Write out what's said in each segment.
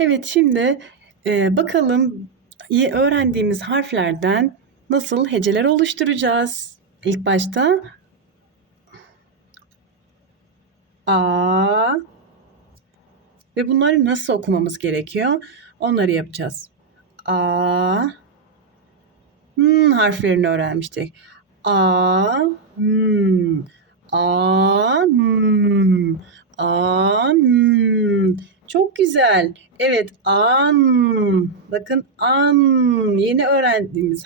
Evet şimdi e, bakalım öğrendiğimiz harflerden nasıl heceler oluşturacağız. İlk başta A ve bunları nasıl okumamız gerekiyor? Onları yapacağız. A hmm harflerini öğrenmiştik. A hmm A hmm A hmm çok güzel. Evet, an. Bakın an. Yeni öğrendiğimiz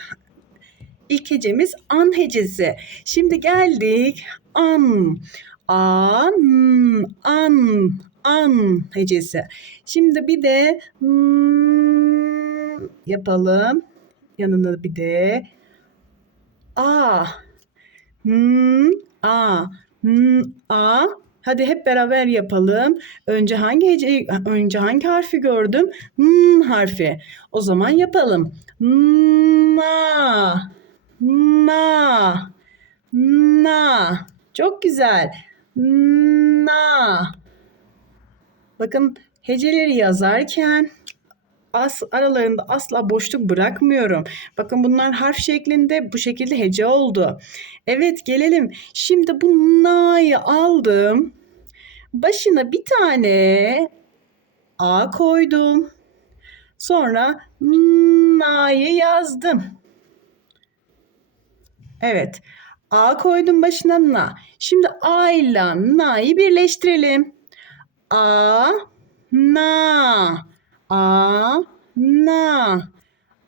ilk hecemiz an hecesi. Şimdi geldik an. An, an, an hecesi. Şimdi bir de hmm, yapalım. Yanına bir de a. Hmm, a. Hmm, a. Hadi hep beraber yapalım. Önce hangi hece, önce hangi harfi gördüm? N harfi. O zaman yapalım. Na. Na. Na. Çok güzel. Na. Bakın heceleri yazarken as, aralarında asla boşluk bırakmıyorum. Bakın bunlar harf şeklinde bu şekilde hece oldu. Evet gelelim. Şimdi bu na'yı aldım. Başına bir tane a koydum. Sonra na'yı yazdım. Evet. A koydum başına na. Şimdi a ile na'yı birleştirelim. A na A na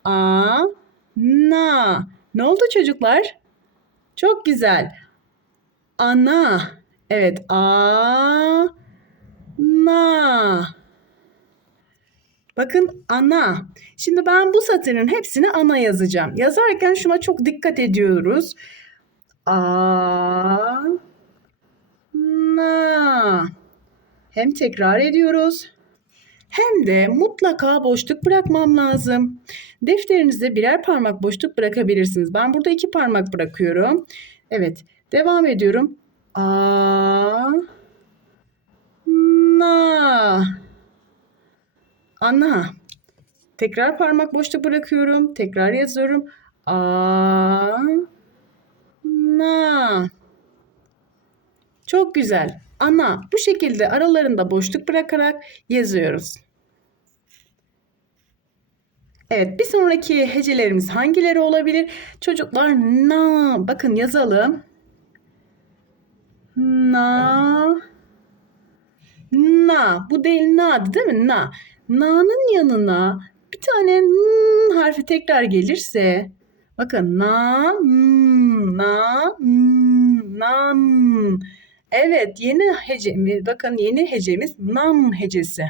A na Ne oldu çocuklar? Çok güzel. Ana. Evet. A na Bakın ana. Şimdi ben bu satırın hepsini ana yazacağım. Yazarken şuna çok dikkat ediyoruz. A na Hem tekrar ediyoruz hem de mutlaka boşluk bırakmam lazım. Defterinizde birer parmak boşluk bırakabilirsiniz. Ben burada iki parmak bırakıyorum. Evet, devam ediyorum. A na ana. Tekrar parmak boşluk bırakıyorum. Tekrar yazıyorum. A na. Çok güzel. Ana bu şekilde aralarında boşluk bırakarak yazıyoruz. Evet bir sonraki hecelerimiz hangileri olabilir? Çocuklar na bakın yazalım. Na na bu değil na değil mi? Na. Na'nın yanına bir tane n harfi tekrar gelirse bakın na n, na n, nan Evet yeni hecemiz bakın yeni hecemiz nam hecesi.